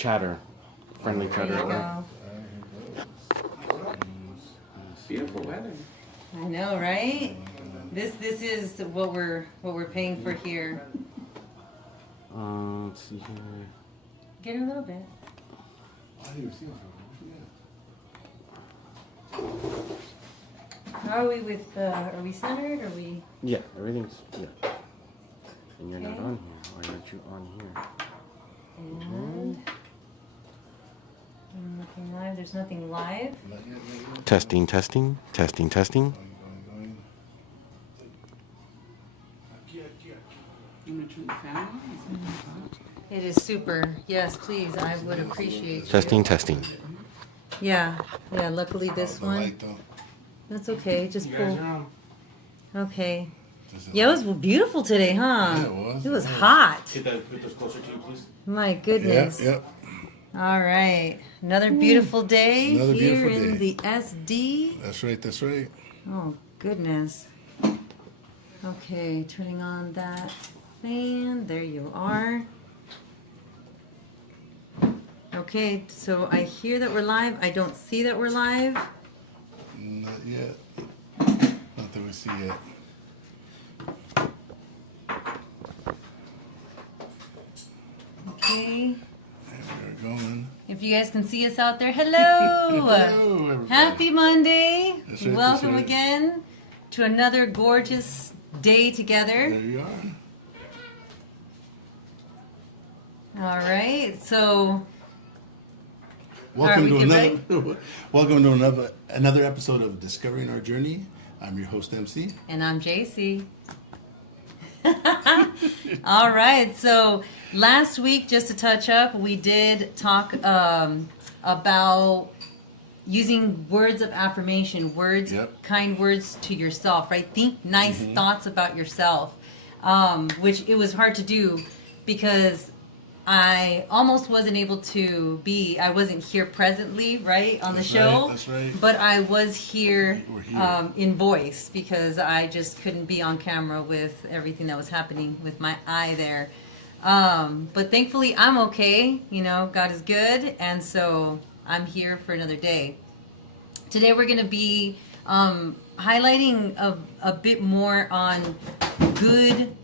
chatter, friendly chatter. There you go. Beautiful weather. I know, right? This is what we're paying for here. Let's see here. Get her a little bit. How are we with? Are we centered? Are we? Yeah, everything's yeah. And you're not Okay. on here. Why aren't you on here? And nothing live. There's nothing live. Testing, testing, testing, testing. You want to turn the fan on? It is super. Yes, please. I would appreciate you. Testing, testing. Yeah. Luckily, this one. That's okay. Just pull. Okay. Yeah, it was beautiful today, huh? Yeah, it was. It was hot. Get those closer to you, please. My goodness. Yep. All right. Another beautiful day Another here beautiful in day. the SD. That's right. Oh, goodness. Okay, turning on that fan. There you are. Okay, so I hear that we're live. I don't see that we're live. Not yet. Not that we see yet. Okay. There we're going. If you guys can see us out there, hello. Hello, everybody. Happy Monday. That's right, Welcome that's right. again to another gorgeous day together. There you are. All right. So Welcome we to good, another. Welcome to another episode of Discovering Our Journey. I'm your host MC. and I'm JC. All right. So last week, just to touch up, we did talk about using words of affirmation, words, Yep. kind words to yourself, right? Think nice thoughts about yourself, which it was hard to do because I almost wasn't able to I wasn't here presently, right, on the show. That's right. But I was here, We're here. in voice because I just couldn't be on camera with everything that was happening with my eye there. But thankfully, I'm okay. You know, God is good. And so I'm here for another day. Today, we're going to be highlighting a bit more on good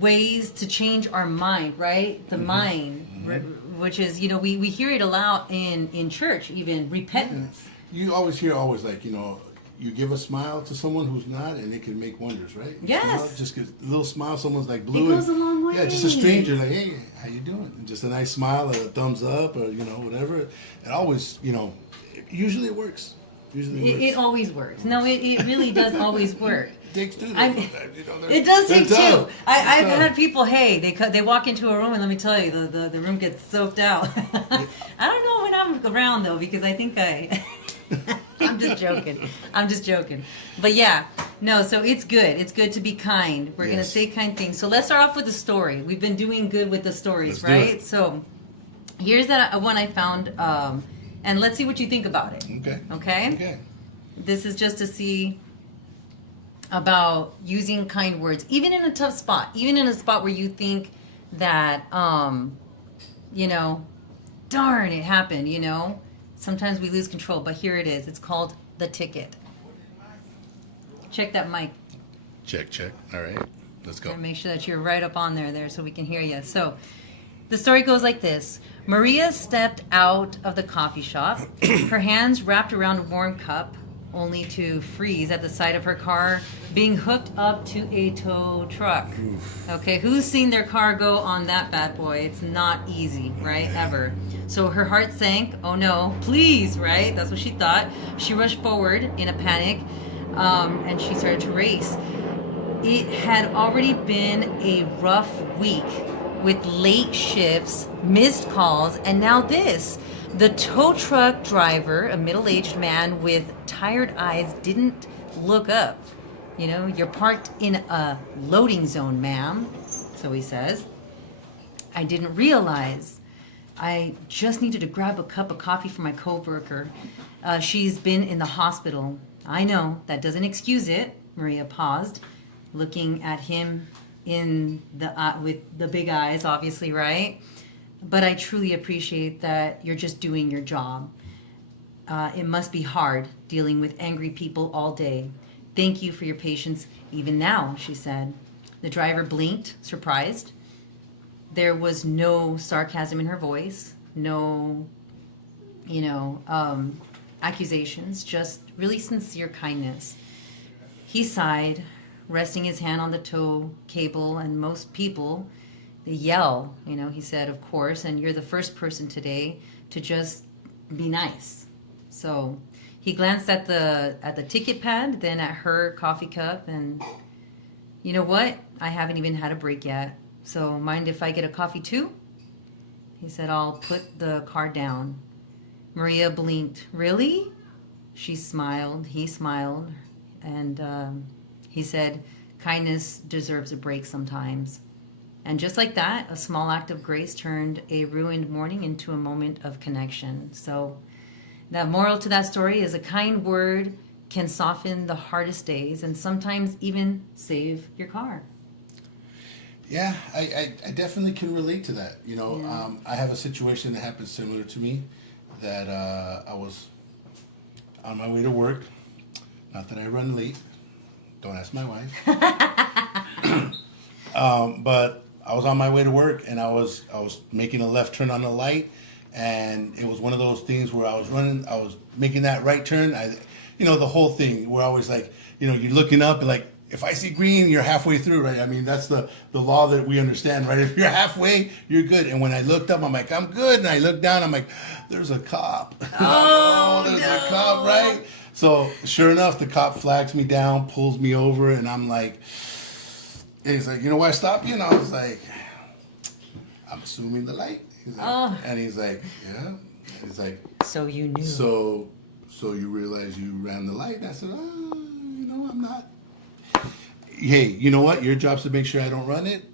ways to change our mind, right? The mind, which is, you know, we hear it a lot in church, even repentance. You always like, you give a smile to someone who's not, and it can make wonders, right? You Yes. smile, just a little smile, someone's like blue. It goes a long way. Yeah, just a stranger, like, hey, how you doing? And just a nice smile, a thumbs up, or whatever. It always, usually it works. It always works. No, it really does always work. Takes two. It does take two. I've had people, they walk into a room and let me tell you, the room gets soaked out. I don't know when I'm around though, because I think I'm just joking. But yeah, no, so it's good. It's good to be kind. We're going to say kind things. So let's start off with the story. We've been doing good with the stories, Let's do right? it. So here's that one I found, and let's see what you think about it. Okay? This is just to see about using kind words, even in a tough spot, even in a spot where you think that, darn, it happened, Sometimes we lose control, but here it is. It's called the ticket. Check that mic. Check. All right, let's go. And make sure that you're right up on there so we can hear you. So the story goes like this. Maria stepped out of the coffee shop, her hands wrapped around a warm cup, only to freeze at the sight of her car being hooked up to a tow truck. Okay, who's seen their car go on that bad boy? It's not easy, right? Ever. So her heart sank. Oh no, please, right? That's what she thought. She rushed forward in a panic, and she started to race. It had already been a rough week with late shifts, missed calls, and now this. The tow truck driver, a middle-aged man with tired eyes, didn't look up. You're parked in a loading zone, ma'am, so he says. I didn't realize. I just needed to grab a cup of coffee for my coworker. She's been in the hospital. I know, that doesn't excuse it. Maria paused, looking at him in the with the big eyes, obviously, right? but I truly appreciate that you're just doing your job. It must be hard dealing with angry people all day. Thank you for your patience even now, she said. The driver blinked, surprised. There was no sarcasm in her voice, no, accusations, just really sincere kindness. He sighed, resting his hand on the tow cable, and most people, they yell, he said, of course, and you're the first person today to just be nice. So he glanced at the ticket pad, then at her coffee cup, and you know what? I haven't even had a break yet. So mind if I get a coffee too? He said, I'll put the card down. Maria blinked. Really? She smiled. He smiled. And he said, kindness deserves a break sometimes. And just like that, a small act of grace turned a ruined morning into a moment of connection. So the moral to that story is a kind word can soften the hardest days and sometimes even save your car. Yeah, I definitely can relate to that. I have a situation that happened similar to me, that I was on my way to work. Not that I run late. Don't ask my wife. But I was on my way to work, and I was making a left turn on the light, and it was one of those things where I was making that right turn. The whole thing, we're always like, you're looking up and like, if I see green, you're halfway through, right? I mean, that's the law that we understand, right? If you're halfway, you're good. And when I looked up, I'm like, I'm good. And I looked down, I'm like, there's a cop. Oh, there's no. a cop, right? So sure enough, the cop flags me down, pulls me over, and I'm like, and he's like, you know why I stopped you? And I was like, I'm assuming the light. He's like, And he's like, yeah. And he's like, so you knew. So you realize you ran the light? And I said, I'm not. Hey, you know what? Your job's to make sure I don't run it.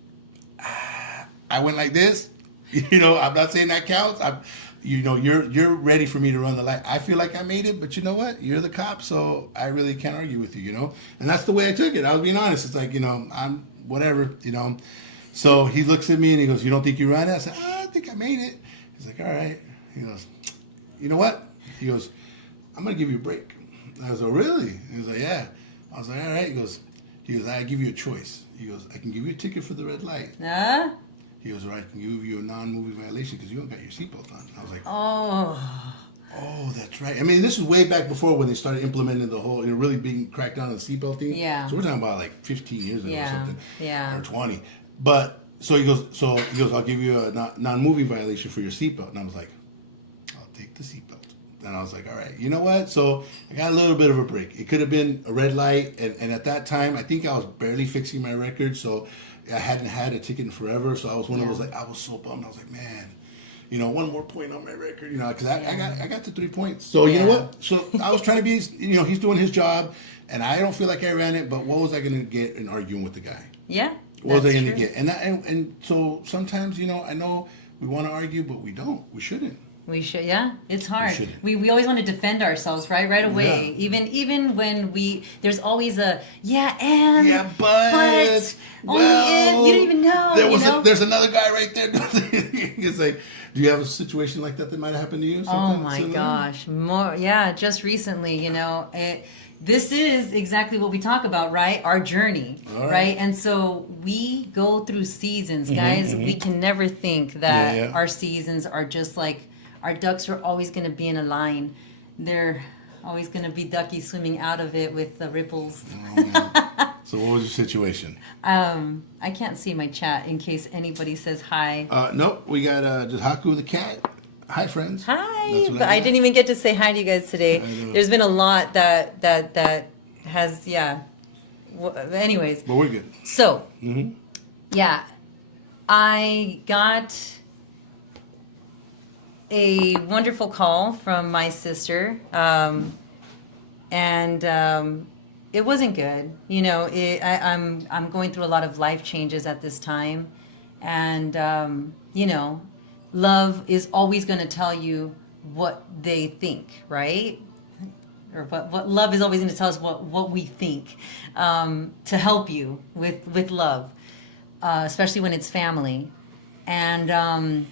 I went like this. I'm not saying that counts. You're ready for me to run the light. I feel like I made it, but you know what? You're the cop, so I really can't argue with you, And that's the way I took it. I was being honest. It's like, I'm whatever, So he looks at me and he goes, you don't think you ran it? I said, I think I made it. He's like, all right. He goes, you know what? He goes, I'm going to give you a break. I was like, really? He was like, yeah. I was like, all right. He goes, I give you a choice. He goes, I can give you a ticket for the red light. He goes, or I can give you a non-moving violation because you don't got your seatbelt on. I was like, oh, that's right. I mean, this is way back before when they started implementing the whole, really being cracked down on the seatbelt thing. Yeah. So we're talking about like 15 years ago or something. Yeah. Or 20. But, so he goes, I'll give you a non-moving violation for your seatbelt. And I was like, I'll take the seatbelt. And I was like, all right, you know what? So I got a little bit of a break. It could have been a red light. And at that time, I think I was barely fixing my record. So I hadn't had a ticket in forever. So I was one of those, like, I was so bummed. I was like, man, one more point on my record, because I got to 3 points. So you know what? So I was trying to be, he's doing his job. And I don't feel like I ran it. But what was I going to get in arguing with the guy? Yeah. What was I going to get? And so sometimes, I know we want to argue, but we don't. We shouldn't. We should, yeah. It's hard. We always want to defend ourselves, right away. Yeah. Even when there's always a but only if you don't even know. There's another guy right there. It's like, do you have a situation like that might have happened to you? Oh my gosh, more just recently. This is exactly what we talk about, right? Our journey, right? And so we go through seasons, guys. We can never think that our seasons are just like. Our ducks are always going to be in a line. They're always going to be duckies swimming out of it with the ripples. So what was your situation? I can't see my chat in case anybody says hi. Nope, we got just Haku the cat. Hi, friends. Hi. But I didn't even get to say hi to you guys today. There's been a lot that has, anyways. But we're good. So, I got a wonderful call from my sister, and it wasn't good. I'm going through a lot of life changes at this time, and love is always going to tell you what they think, right? Or what love is always going to tell us what we think, to help you with love, especially when it's family, and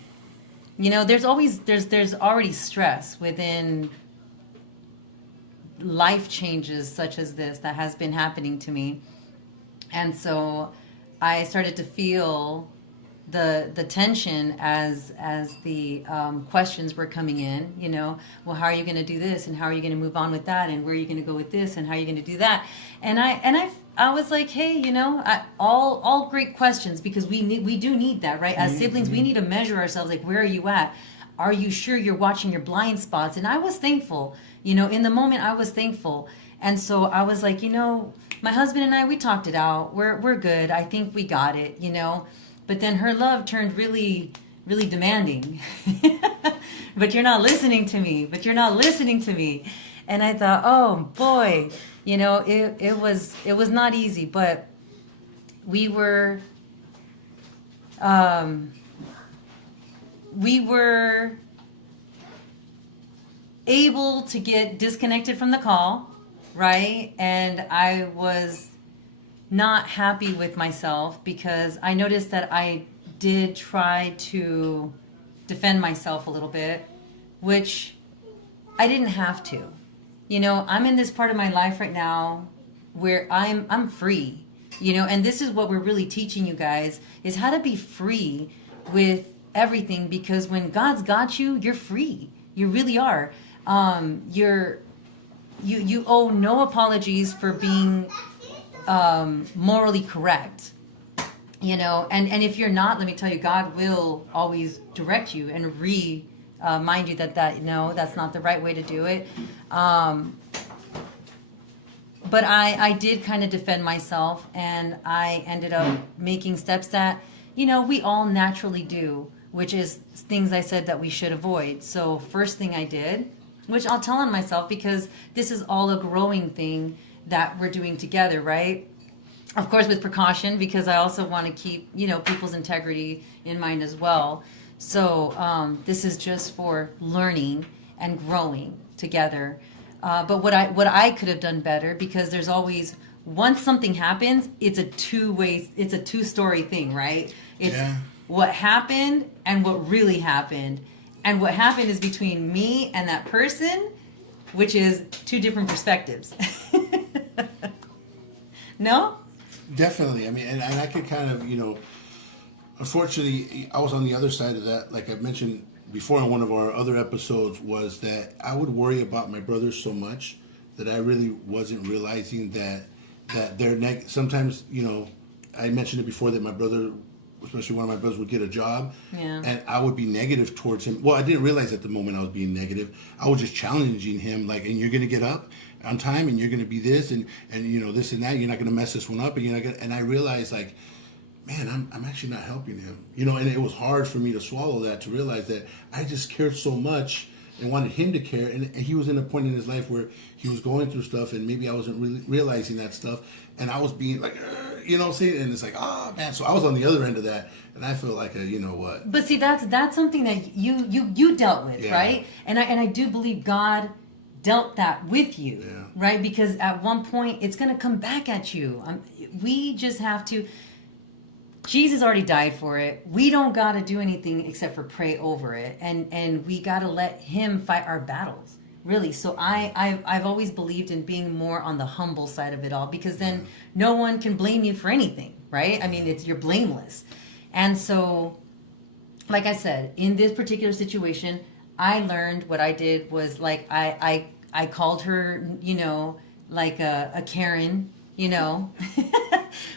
You know, there's already stress within life changes such as this that has been happening to me. And so I started to feel the tension as the questions were coming in, you know, well, how are you going to do this, and how are you going to move on with that, and where are you going to go with this, and how are you going to do that? And I was like, hey, you know, all great questions, because we do need that, right? As siblings, we need to measure ourselves, like, where are you at? Are you sure you're watching your blind spots? And I was thankful, you know, in the moment I was thankful. And so I was like, you know, my husband and I, we talked it out. We're good. I think we got it, you know. But then her love turned really, really demanding. But you're not listening to me. But you're not listening to me. And I thought, oh boy, you know, it was not easy. But we were able to get disconnected from the call, right? And I was not happy with myself because I noticed that I did try to defend myself a little bit, which I didn't have to. You know, I'm in this part of my life right now where I'm free, you know, and this is what we're really teaching you guys, is how to be free with everything, because when God's got you, you're free. You really are. You owe no apologies for being morally correct, you know, and if you're not, let me tell you, God will always direct you and remind you that no, that's not the right way to do it. But I did kind of defend myself, and I ended up making steps that, you know, we all naturally do, which is things I said that we should avoid. So first thing I did, which I'll tell on myself because this is all a growing thing that we're doing together, right? Of course, with precaution, because I also want to keep, you know, people's integrity in mind as well. So this is just for learning and growing together. But what I could have done better, because there's always, once something happens, it's a two-story thing, right? It's what happened and what really happened. And what happened is between me and that person, which is two different perspectives. No? Definitely. I mean, and I could kind of, you know, unfortunately, I was on the other side of that. Like I've mentioned before in one of our other episodes, was that I would worry about my brothers so much that I really wasn't realizing that they're sometimes, you know, I mentioned it before that my brother, especially one of my brothers, would get a job, and I would be negative towards him. Well, I didn't realize at the moment I was being negative. I was just challenging him, like, and you're going to get up on time, and you're going to be this, and you know, this and that. You're not going to mess this one up, and you're not going. And I realized, like, man, I'm actually not helping him, you know. And it was hard for me to swallow that, to realize that I just cared so much and wanted him to care, and he was in a point in his life where he was going through stuff, and maybe I wasn't really realizing that stuff, and I was being like, you know what I'm saying? And it's like, oh man. So I was on the other end of that, and I feel like you know what? But see, that's something that you dealt with, right? And I do believe God dealt that with you, right? Because at one point it's going to come back at you. We just have to. Jesus already died for it. We don't got to do anything except for pray over it, and we got to let Him fight our battles. Really. So I've always believed in being more on the humble side of it all, because then no one can blame you for anything, right? I mean, you're blameless. And so, like I said, in this particular situation, I learned what I did was, like, I called her, you know, like a Karen, you know,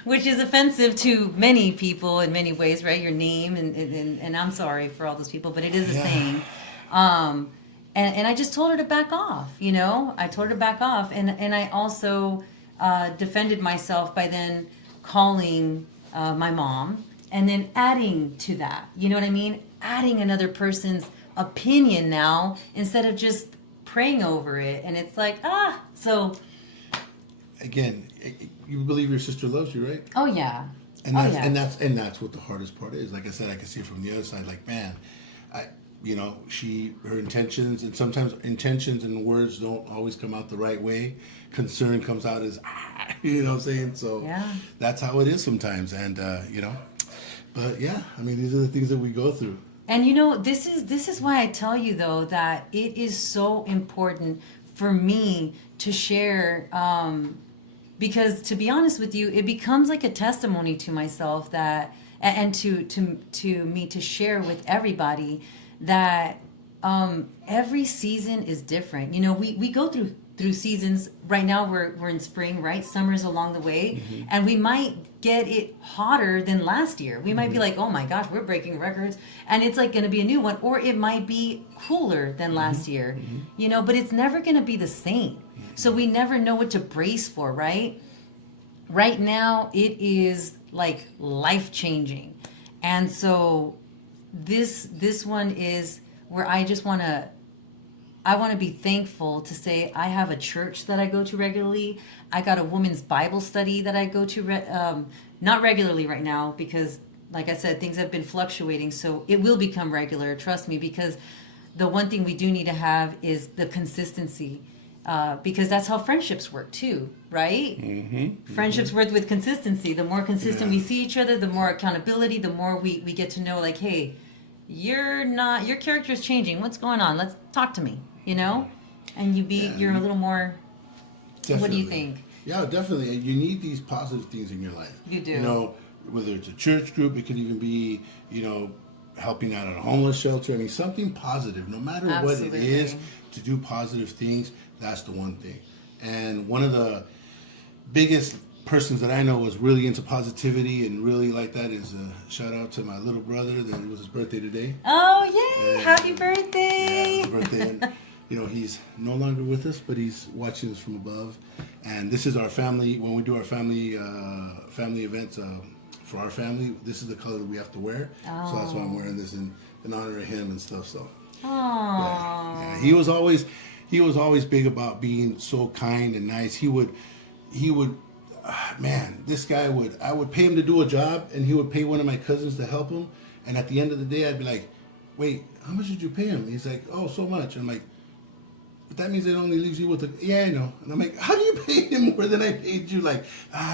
which is offensive to many people in many ways, right? Your name, and I'm sorry for all those people, but it is a saying. And I just told her to back off, you know. I told her to back off, and I also defended myself by then calling my mom, and then adding to that, you know what I mean? Adding another person's opinion now instead of just praying over it. And it's like, so. Again, you believe your sister loves you, right? Oh, yeah. And that's what the hardest part is. Like I said, I can see it from the other side. Like, man, you know, her intentions, and sometimes intentions and words don't always come out the right way. Concern comes out as, you know what I'm saying? So that's how it is sometimes. And, you know, but yeah, I mean, these are the things that we go through. And this is why I tell you though that it is so important for me to share, because to be honest with you, it becomes like a testimony to myself that, and to me to share with everybody that every season is different. We go through seasons. Right now we're in spring, right? Summer's along the way, and we might get it hotter than last year. We might be like, oh my gosh, we're breaking records, and it's like going to be a new one. Or it might be cooler than last year, but it's never going to be the same. So we never know what to brace for, right? Right now it is like life changing, and so this one is where I want to be thankful to say I have a church that I go to regularly. I got a women's Bible study that I go to, not regularly right now because, like I said, things have been fluctuating. So it will become regular, trust me, because the one thing we do need to have is the consistency, because that's how friendships work too, right? Friendships work with consistency. The more consistent we see each other, the more accountability, the more we get to know, like, hey, your character is changing. What's going on? Let's talk to me, and you're a little more. Definitely. What do you think? Yeah, definitely. You need these positive things in your life. You do. Whether it's a church group, it could even be, helping out at a homeless shelter. I mean, something positive. No matter what it is, to do positive things, that's the one thing. And one of the biggest persons that I know was really into positivity and really like that is shout out to my little brother that it was his birthday today. Oh yay! Happy birthday! Yeah, happy birthday. And, he's no longer with us, but he's watching us from above. And this is our family. When we do our family events for our family, this is the color that we have to wear. So that's why I'm wearing this in honor of him and stuff. So yeah, he was always big about being so kind and nice. He would. Man, this guy I would pay him to do a job, and he would pay one of my cousins to help him. And at the end of the day, I'd be like, wait, how much did you pay him? He's like, oh, so much. I'm like, but that means it only leaves you with yeah, I know. And I'm like, how do you pay him more than I paid you? Like,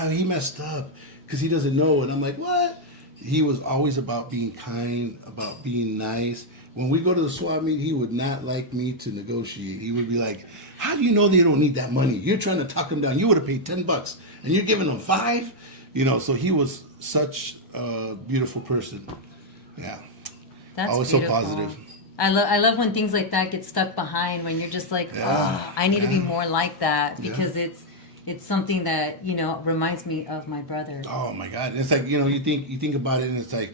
he messed up because he doesn't know. And I'm like, what? He was always about being kind, about being nice. When we go to the swap meet, he would not like me to negotiate. He would be like, how do you know they don't need that money? You're trying to talk them down. You would have paid $10 and you're giving them $5. So he was such a beautiful person. Yeah. That's always beautiful. So positive. I love when things like that get stuck behind, when you're just like, I need to be more like that, because it's something that, reminds me of my brother. Oh my God. And it's like, you think about it, and it's like,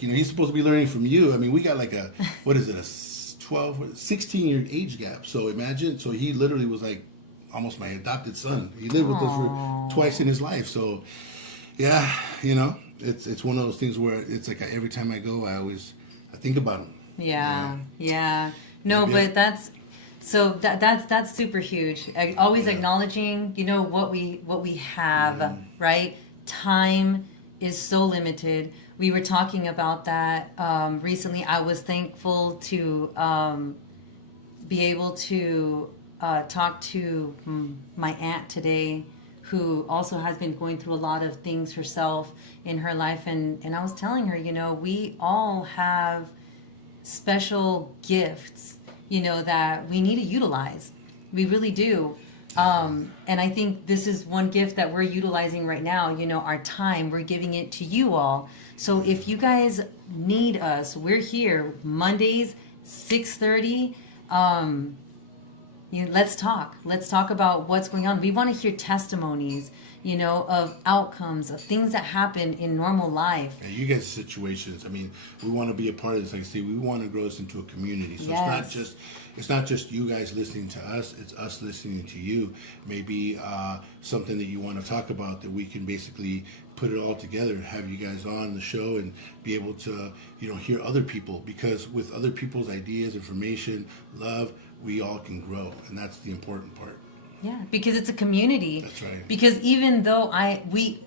he's supposed to be learning from you. I mean, we got like a 16-year age gap. So imagine, so he literally was like almost my adopted son. He lived with us for twice in his life. So yeah, it's one of those things where it's like every time I go, I think about him. Yeah. No, but that's super huge. Always acknowledging, what we have, right? Time is so limited. We were talking about that recently. I was thankful to be able to talk to my aunt today, who also has been going through a lot of things herself in her life. And I was telling her, we all have special gifts, that we need to utilize. We really do. And I think this is one gift that we're utilizing right now, our time. We're giving it to you all. So if you guys need us, we're here Mondays, 6:30. Let's talk. Let's talk about what's going on. We want to hear testimonies, of outcomes, of things that happen in normal life. Yeah, you guys' situations. I mean, we want to be a part of this. Like I say, we want to grow this into a community. So it's not just you guys listening to us. It's us listening to you. Maybe something that you want to talk about that we can basically put it all together, have you guys on the show and be able to, hear other people. Because with other people's ideas, information, love, we all can grow. And that's the important part. Yeah, because it's a community. That's right. Because even though I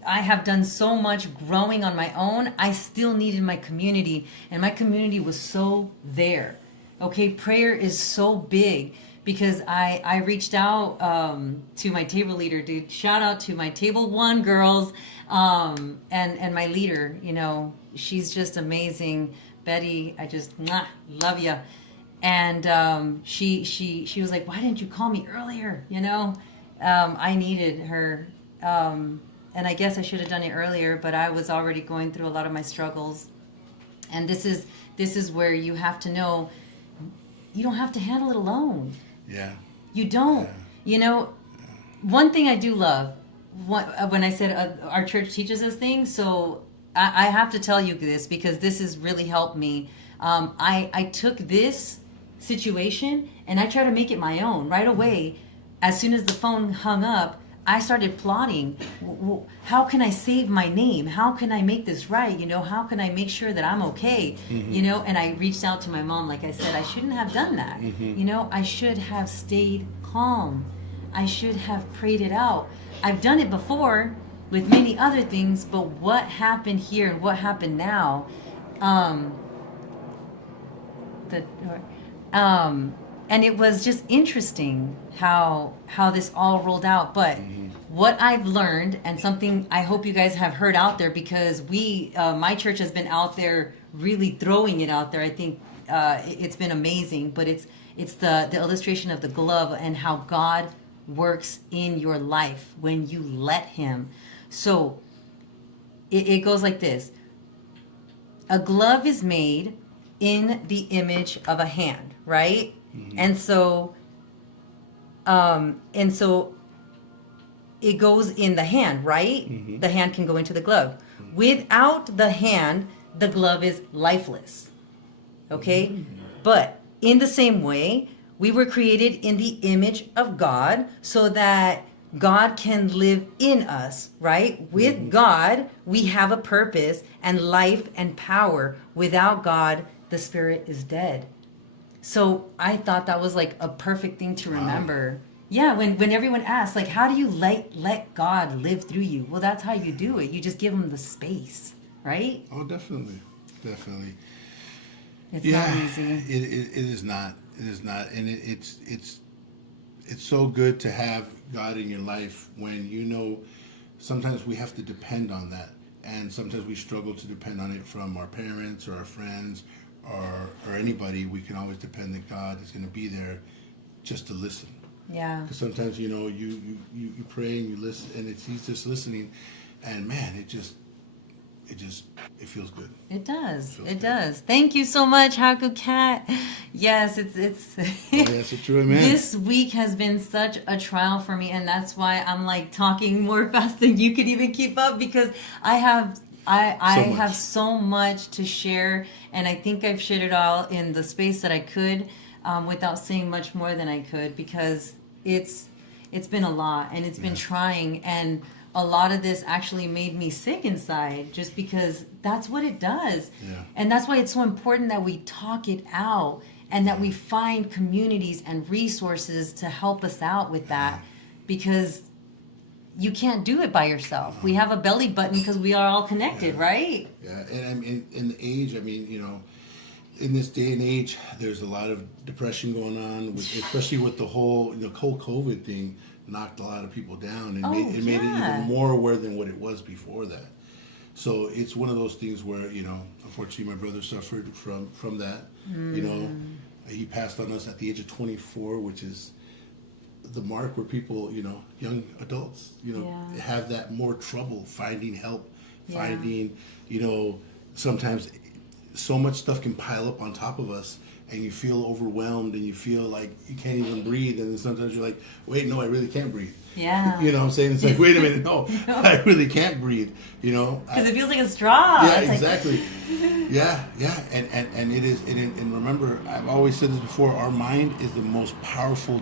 have done so much growing on my own, I still needed my community, and my community was so there. Okay, prayer is so big, because I reached out to my table leader, dude. Shout out to my table 1 girls, and my leader. She's just amazing. Betty, I just love you. And she was like, why didn't you call me earlier? You know, I needed her. And I guess I should have done it earlier, but I was already going through a lot of my struggles. And this is where you have to know you don't have to handle it alone. Yeah. You don't. Yeah. You know, one thing I do love, when I said our church teaches us things, so I have to tell you this because this has really helped me. I took this situation and I tried to make it my own right away. As soon as the phone hung up, I started plotting. How can I save my name? How can I make this right? You know, how can I make sure that I'm okay? Mm-hmm. You know, and I reached out to my mom. Like I said, I shouldn't have done that. Mm-hmm. You know, I should have stayed calm. I should have prayed it out. I've done it before with many other things, but what happened here and what happened now, and it was just interesting how this all rolled out. But what I've learned, and something I hope you guys have heard out there, because my church has been out there really throwing it out there. I think it's been amazing. But it's the illustration of the glove and how God works in your life when you let Him. So it goes like this: a glove is made in the image of a hand, right? Mm-hmm. And so it goes in the hand, right? Mm-hmm. The hand can go into the glove. Mm-hmm. Without the hand, the glove is lifeless. Okay? Mm-hmm. But in the same way, we were created in the image of God so that God can live in us, right? With mm-hmm. God, we have a purpose and life and power. Without God, the spirit is dead. So I thought that was like a perfect thing to remember. Wow. Yeah, when everyone asks, like, how do you let God live through you? Well, that's how you do it. You just give Him the space, right? Oh, definitely. Definitely. It's not easy. It is not. It is not. And it's so good to have God in your life when you know sometimes we have to depend on that. And sometimes we struggle to depend on it from our parents or our friends or anybody. We can always depend that God is going to be there just to listen. Yeah. Because sometimes, you know, you pray and you listen, and He's just listening, and man, it feels good. It does. It does. Thank you so much, Haku Cat. Yes, it's. Oh, yes, it's true, man. This week has been such a trial for me, and that's why I'm like talking more fast than you could even keep up, because I have so much to share, and I think I've shared it all in the space that I could, without saying much more than I could, because it's been a lot, and it's been trying, and a lot of this actually made me sick inside, just because that's what it does. Yeah. And that's why it's so important that we talk it out, and that we find communities and resources to help us out with that, because you can't do it by yourself. We have a belly button because we are all connected, right? Yeah, and I mean, in the age, I mean, you know, in this day and age, there's a lot of depression going on, especially with the whole COVID thing. Knocked a lot of people down and made it even more aware than what it was before that. So it's one of those things where, you know, unfortunately my brother suffered from that. You know, he passed on us at the age of 24, which is the mark where people, you know, young adults, you know, have that more trouble finding help, finding, you know, sometimes so much stuff can pile up on top of us, and you feel overwhelmed, and you feel like you can't even breathe, and then sometimes you're like, wait, no, I really can't breathe. Yeah. You know what I'm saying? It's like, wait a minute, no, I really can't breathe, you know? Because it feels like a straw. Yeah, it's exactly. Like... yeah, and it is, and remember, I've always said this before, our mind is the most powerful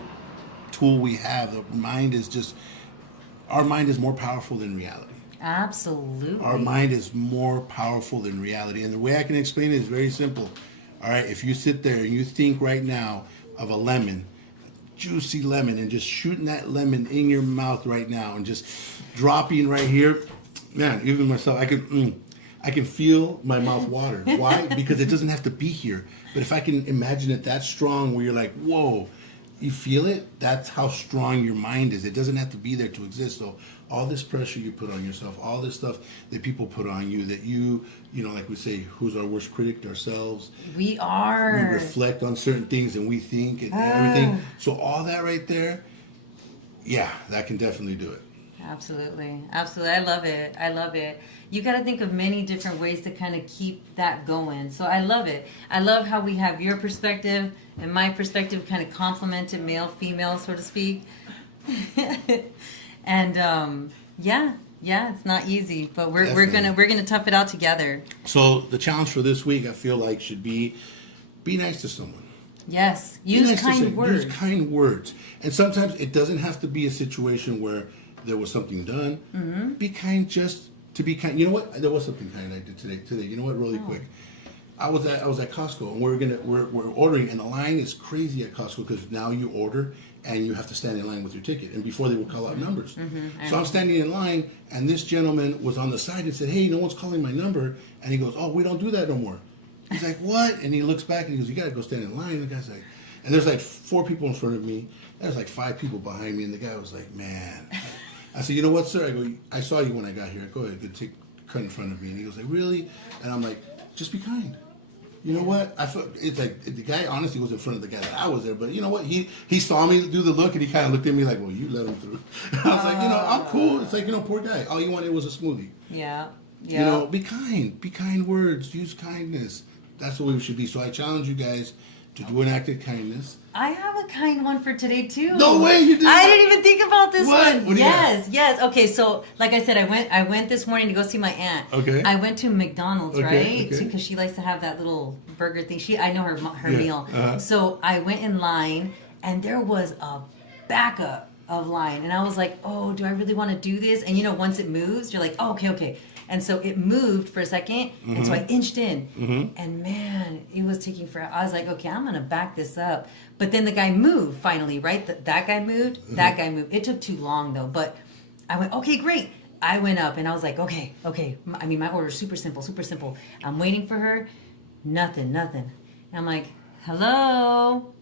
tool we have. Our mind is more powerful than reality. Absolutely. Our mind is more powerful than reality. And the way I can explain it is very simple. All right, if you sit there and you think right now of a lemon, juicy lemon, and just shooting that lemon in your mouth right now and just dropping right here, man, even myself, I can feel my mouth water. Why? Because it doesn't have to be here. But if I can imagine it that strong where you're like, whoa, you feel it, that's how strong your mind is. It doesn't have to be there to exist. So all this pressure you put on yourself, all this stuff that people put on you, that you know, like we say, who's our worst critic? Ourselves. We We are. reflect on certain things and we think and everything. So all that right there, yeah, that can definitely do it. Absolutely. Absolutely. I love it. I love it. You got to think of many different ways to kind of keep that going. So I love it. I love how we have your perspective and my perspective kind of complemented, male, female, so to speak. And yeah, it's not easy, but we're gonna tough it out together. So the challenge for this week, I feel like, should be nice to someone. Yes. Be Use nice to kind words. Use kind words. And sometimes it doesn't have to be a situation where there was something done. Mm-hmm. Be kind just to be kind. You know what? There was something kind I did today. You know what? Really quick. I was at Costco and we're ordering, and the line is crazy at Costco because now you order and you have to stand in line with your ticket. And before they would call out numbers. So I'm standing in line, and this gentleman was on the side and said, "Hey, no one's calling my number." And he goes, "Oh, we don't do that no more." He's like, "What?" And he looks back and he goes, "You gotta go stand in line." And the guy's like, and there's like 4 people in front of me. There's like 5 people behind me, and the guy was like, "Man." I said, "You know what, sir?" I go, "I saw you when I got here. Go ahead, cut in front of me." And he goes like, "Really?" And I'm like, "Just be kind." You know what? I felt it's like the guy honestly was in front of the guy that I was there, but you know what? He saw me do the look and he kind of looked at me like, "Well, you let him through." I was like, I'm cool. It's like, poor guy. All you wanted was a smoothie. Yeah. Be kind. Be kind words. Use kindness. That's what we should be. So I challenge you guys to do an act of kindness. I have a kind one for today too. No way, you did. I didn't even think about this What? one. What do you Yes. Okay, so like I said, I went this morning to go see my aunt. Okay. I went to McDonald's, Okay, right? okay. Because she likes to have that little burger thing. I know her Yeah, meal. uh-huh. So I went in line, and there was a backup of line, and I was like, "Oh, do I really want to do this?" And once it moves, you're like, "Oh, okay." And so it moved for a second, and so I inched in, and man, it was taking forever. I was like, "Okay, I'm gonna back this up." But then the guy moved finally, right? That guy moved. That guy moved. It took too long though, but I went, "Okay, great." I went up and I was like, "Okay." I mean, my order's super simple. I'm waiting for her. Nothing. And I'm like, "Hello."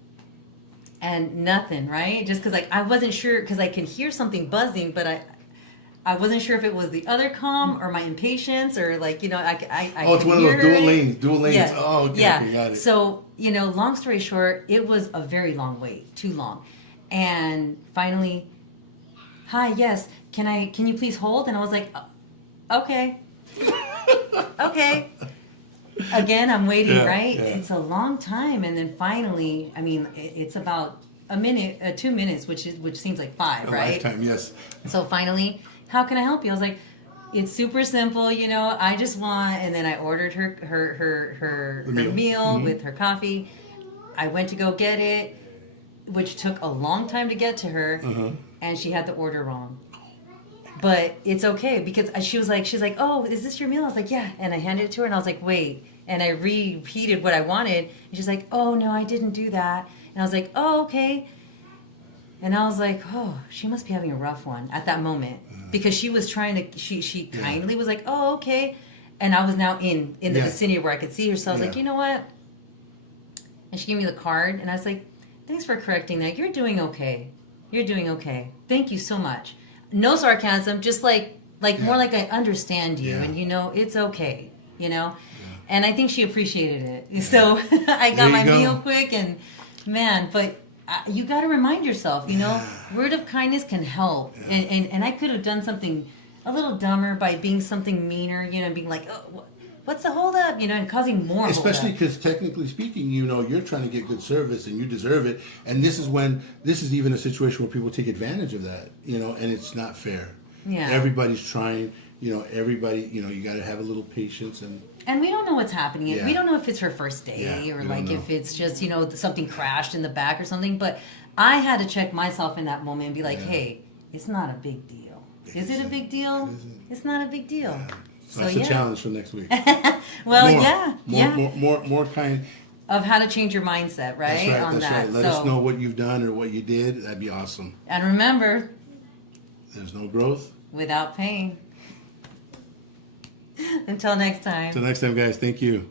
And nothing, right? Just because I wasn't sure, because I could hear something buzzing, but I wasn't sure if it was the other comm or my impatience or I Oh, it's one of those dual lanes. Yes. Oh, okay, yeah. okay, got it. So, long story short, it was a very long wait, too long. And finally, "Hi, yes, can you please hold?" And I was like, "Okay." Okay. Again, I'm waiting, right? Yeah. It's a long time. And then finally, I mean, it's about a minute, 2 minutes, which seems like 5, A right? lifetime, yes. So finally, "How can I help you?" I was like, "It's super simple, I just want," and then I ordered her meal with her coffee. I went to go get it, which took a long time to get to her, and she had the order wrong. But it's okay because she's like, "Oh, is this your meal?" I was like, "Yeah," and I handed it to her, and I was like, "Wait," and I repeated what I wanted, and she's like, "Oh no, I didn't do that," and I was like, "Oh, okay." And I was like, "Oh, she must be having a rough one at that moment," because she was trying to. She kindly was like, "Oh, okay," and I was now in the vicinity where I could see her. So I was like, "You know what?" And she gave me the card, and I was like, "Thanks for correcting that. You're doing okay. You're doing okay. Thank you so much." No sarcasm, just more like I understand you, and it's okay, And I think she appreciated it. Yeah. So I got my meal quick, and man, but. You got to remind yourself, word of kindness can help. Yeah. And I could have done something a little dumber by being something meaner, being like, "Oh, what's the holdup?" And causing more. Especially because technically speaking, you're trying to get good service and you deserve it. And this is even a situation where people take advantage of that, and it's not fair. Yeah. Everybody's trying, everybody, you got to have a little patience And we don't know what's happening. Yeah. We don't know if it's her first day or if it's just, something crashed in the back or something. But I had to check myself in that moment and be like, "Hey, it's not a big deal. Is it a big deal? It's not a big deal." Yeah. So that's the challenge for next week. More kind. Of how to change your mindset, right? That's right. Let us know what you've done or what you did. That'd be awesome. And remember, there's no growth without pain. Until next time. Until next time, guys. Thank you.